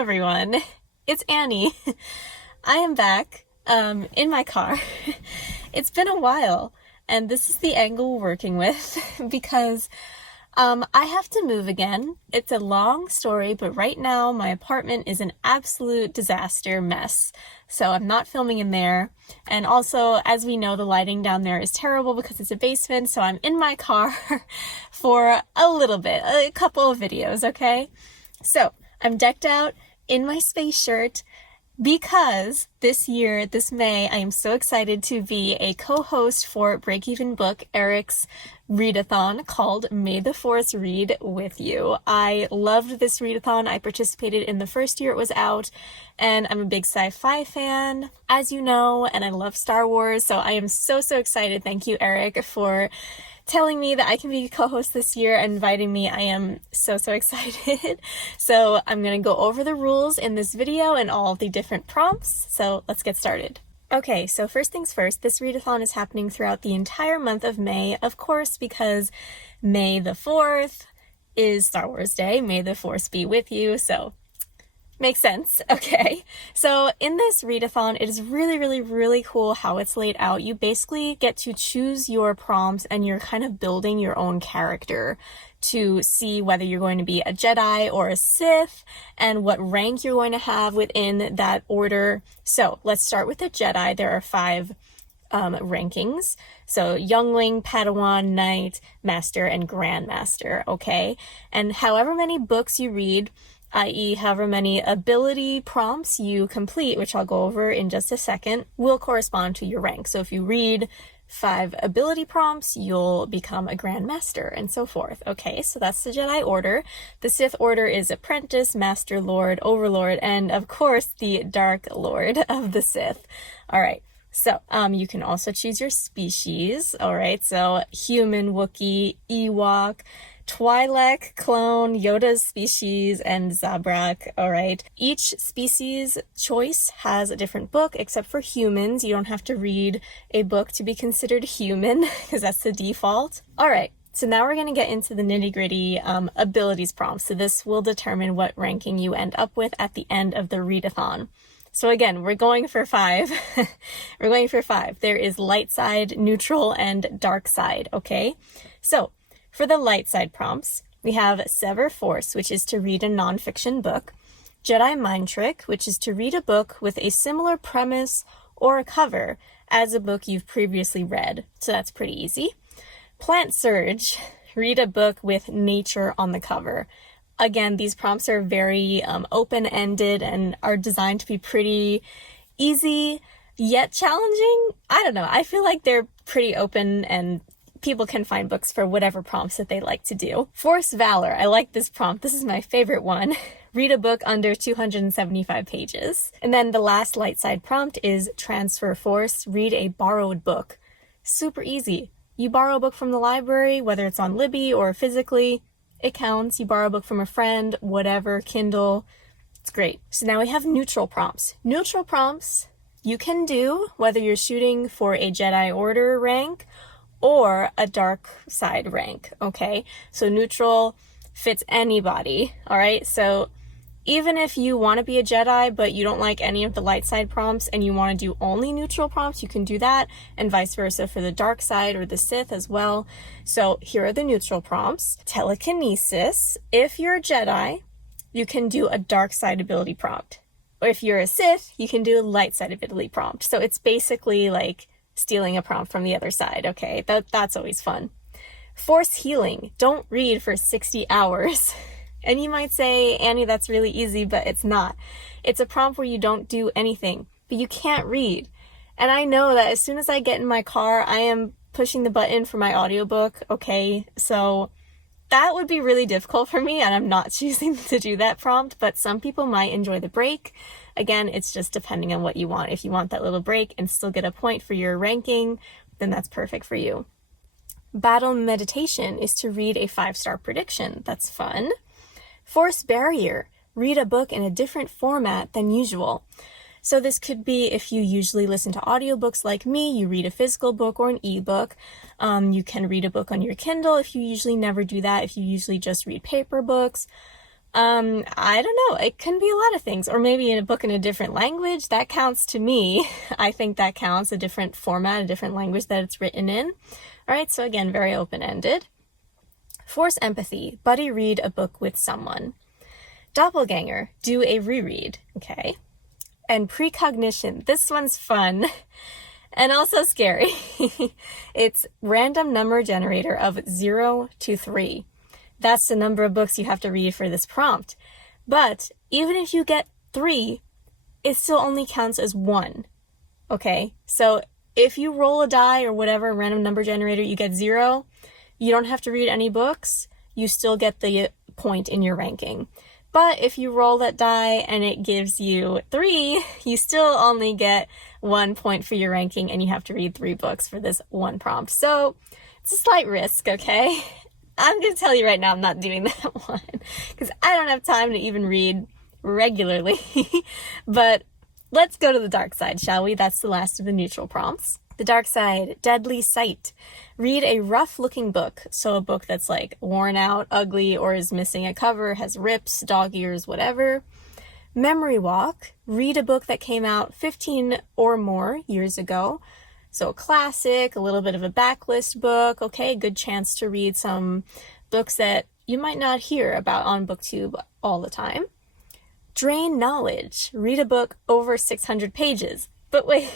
everyone, it's Annie. I am back in my car. It's been a while, and this is the angle we're working with because I have to move again. It's a long story, but right now my apartment is an absolute disaster mess, so I'm not filming in there. And also, as we know, the lighting down there is terrible because it's a basement, so I'm in my car for a little bit, a couple of videos, okay? So, I'm decked out in my space shirt because this year, this May, I am so excited to be a co-host for Break Even Book, Erik's Readathon called May the Force Read With You. I loved this readathon. I participated in the first year it was out, and I'm a big sci-fi fan, as you know, and I love Star Wars, so I am so excited. Thank you, Erik, for telling me that I can be co-host this year and inviting me. I am so excited. So I'm going to go over the rules in this video and all the different prompts. So let's get started. Okay, so first things first, this readathon is happening throughout the entire month of May, of course, because May the 4th is Star Wars Day. May the Force be with you. So makes sense. Okay. So in this readathon, it is really cool how it's laid out. You basically get to choose your prompts and you're kind of building your own character to see whether you're going to be a Jedi or a Sith and what rank you're going to have within that order. So let's start with the Jedi. There are 5 rankings. So Youngling, Padawan, Knight, Master, and Grandmaster. Okay. And however many books you read, i.e. however many ability prompts you complete, which I'll go over in just a second, will correspond to your rank. So if you read 5 ability prompts, you'll become a Grandmaster, and so forth. Okay, so that's the Jedi Order. The Sith Order is Apprentice, Master, Lord, Overlord, and of course the Dark Lord of the Sith. Alright, so you can also choose your species. Alright, so human, Wookiee, Ewok, Twi'lek, clone, Yoda's species, and Zabrak. Alright. Each species choice has a different book, except for humans. You don't have to read a book to be considered human, because that's the default. Alright, so now we're going to get into the nitty-gritty abilities prompts. So this will determine what ranking you end up with at the end of the readathon. So again, we're going for 5. We're going for 5. There is light side, neutral, and dark side, okay? So, for the light side prompts, we have Sever Force, which is to read a nonfiction book, Jedi Mind Trick, which is to read a book with a similar premise or a cover as a book you've previously read, so that's pretty easy. Plant Surge, read a book with nature on the cover. Again, these prompts are very open-ended and are designed to be pretty easy, yet challenging. I don't know, I feel like they're pretty open and people can find books for whatever prompts that they like to do. Force Valor. I like this prompt. This is my favorite one. Read a book under 275 pages. And then the last light side prompt is Transfer Force. Read a borrowed book. Super easy. You borrow a book from the library, whether it's on Libby or physically, it counts. You borrow a book from a friend, whatever, Kindle. It's great. So now we have neutral prompts. Neutral prompts you can do whether you're shooting for a Jedi Order rank or a dark side rank, okay? So neutral fits anybody, all right? So even if you want to be a Jedi, but you don't like any of the light side prompts and you want to do only neutral prompts, you can do that, and vice versa for the dark side or the Sith as well. So here are the neutral prompts. Telekinesis. If you're a Jedi, you can do a dark side ability prompt. Or if you're a Sith, you can do a light side ability prompt. So it's basically like stealing a prompt from the other side, okay? That's always fun. Force Healing. Don't read for 60 hours. And you might say, Annie, that's really easy, but it's not. It's a prompt where you don't do anything, but you can't read. And I know that as soon as I get in my car, I am pushing the button for my audiobook, okay? So that would be really difficult for me, and I'm not choosing to do that prompt, but some people might enjoy the break. Again, it's just depending on what you want. If you want that little break and still get a point for your ranking, then that's perfect for you. Battle Meditation is to read a 5-star prediction. That's fun. Force Barrier. Read a book in a different format than usual. So this could be if you usually listen to audiobooks like me, you read a physical book or an ebook. You can read a book on your Kindle if you usually never do that, if you usually just read paper books. I don't know. It can be a lot of things. Or maybe in a book in a different language. That counts to me. I think that counts. A different format, a different language that it's written in. All right, so again, very open-ended. Force empathy. Buddy read a book with someone. Doppelganger. Do a reread. Okay. And precognition. This one's fun and also scary. It's random number generator of 0 to 3. That's the number of books you have to read for this prompt. But even if you get 3, it still only counts as 1. Okay? So if you roll a die or whatever, random number generator, you get 0, you don't have to read any books. You still get the point in your ranking. But if you roll that die and it gives you 3, you still only get 1 point for your ranking and you have to read 3 books for this one prompt. So it's a slight risk, okay? I'm going to tell you right now I'm not doing that one because I don't have time to even read regularly. But let's go to the dark side, shall we? That's the last of the neutral prompts. The dark side, deadly sight. Read a rough-looking book. So a book that's like worn out, ugly, or is missing a cover, has rips, dog ears, whatever. Memory walk. Read a book that came out 15 or more years ago. So a classic, a little bit of a backlist book. Okay, good chance to read some books that you might not hear about on booktube all the time. Drain knowledge. Read a book over 600 pages. But wait,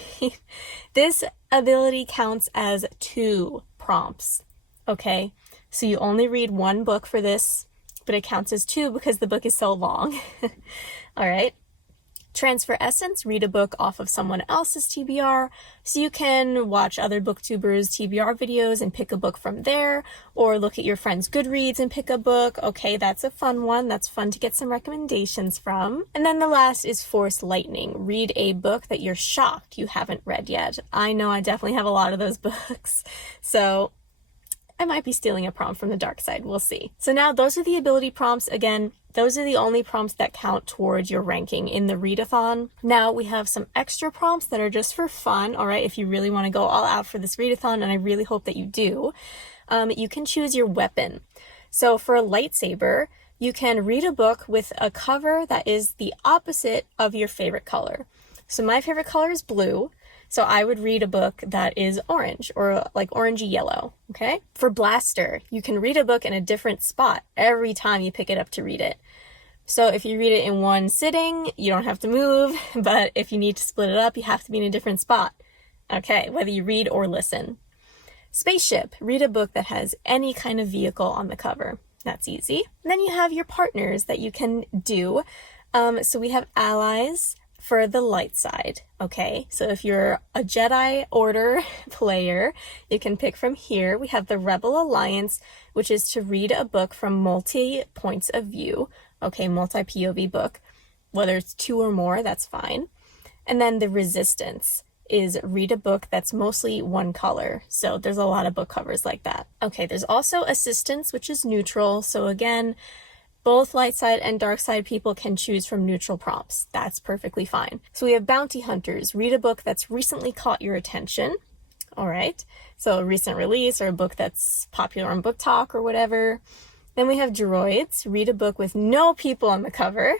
this ability counts as 2 prompts, okay? So you only read 1 book for this, but it counts as 2 because the book is so long. All right. Transfer essence, read a book off of someone else's TBR, so you can watch other booktubers' TBR videos and pick a book from there, or look at your friend's Goodreads and pick a book. Okay, that's a fun one. That's fun to get some recommendations from. And then the last is force lightning. Read a book that you're shocked you haven't read yet. I know I definitely have a lot of those books, so I might be stealing a prompt from the dark side. We'll see. So now those are the ability prompts. Again, those are the only prompts that count towards your ranking in the readathon. Now we have some extra prompts that are just for fun, all right? If you really want to go all out for this readathon, and I really hope that you do, you can choose your weapon. So for a lightsaber, you can read a book with a cover that is the opposite of your favorite color. So my favorite color is blue. So I would read a book that is orange or like orangey yellow, okay? For blaster, you can read a book in a different spot every time you pick it up to read it. So if you read it in one sitting, you don't have to move, but if you need to split it up, you have to be in a different spot, okay? Whether you read or listen. Spaceship, read a book that has any kind of vehicle on the cover. That's easy. And then you have your partners that you can do. So we have allies for the light side, okay? So if you're a Jedi Order player, you can pick from here. We have the Rebel Alliance, which is to read a book from multi-points of view, okay, multi-POV book. Whether it's 2 or more, that's fine. And then the Resistance is read a book that's mostly one color. So there's a lot of book covers like that. Okay, there's also Assistance, which is neutral. So again, both light side and dark side people can choose from neutral prompts. That's perfectly fine. So we have bounty hunters. Read a book that's recently caught your attention. All right. So a recent release or a book that's popular on Book Talk or whatever. Then we have droids. Read a book with no people on the cover,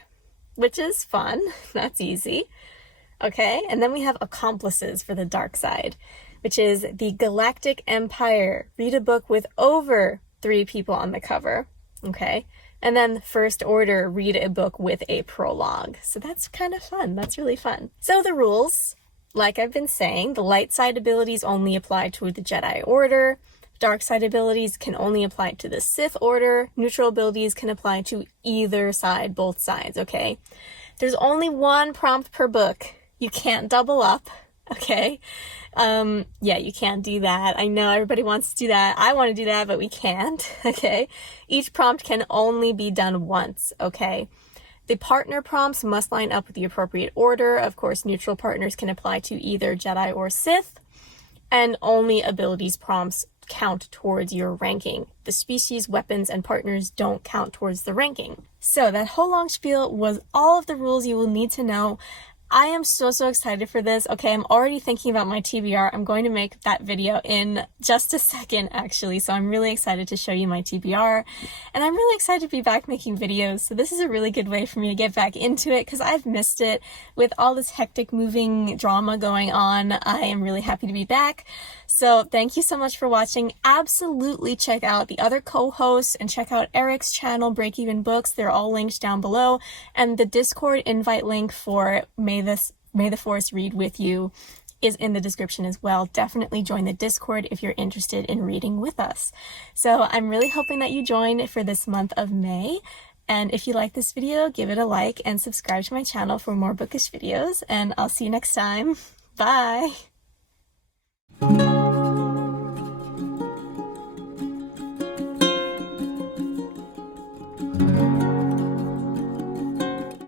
which is fun. That's easy. Okay. And then we have accomplices for the dark side, which is the Galactic Empire. Read a book with over 3 people on the cover. Okay. And then First Order, read a book with a prologue. So that's kind of fun. That's really fun. So the rules, like I've been saying, the light side abilities only apply to the Jedi Order. Dark side abilities can only apply to the Sith Order. Neutral abilities can apply to either side, both sides, okay? There's only 1 prompt per book. You can't double up, okay? Yeah, you can't do that. I know everybody wants to do that. I want to do that, but we can't, okay? Each prompt can only be done once, okay? The partner prompts must line up with the appropriate order. Of course, neutral partners can apply to either Jedi or Sith, and only abilities prompts count towards your ranking. The species, weapons, and partners don't count towards the ranking. So that whole long spiel was all of the rules you will need to know. I am so excited for this. Okay, I'm already thinking about my TBR. I'm going to make that video in just a second, actually. So I'm really excited to show you my TBR. And I'm really excited to be back making videos. So this is a really good way for me to get back into it because I've missed it. With all this hectic moving drama going on, I am really happy to be back. So thank you so much for watching. Absolutely check out the other co-hosts and check out Erik's channel, Break Even Books. They're all linked down below. And the Discord invite link for May the Force read with you is in the description as well. Definitely join the Discord if you're interested in reading with us. So I'm really hoping that you join for this month of May. And if you like this video, give it a like and subscribe to my channel for more bookish videos. And I'll see you next time. Bye!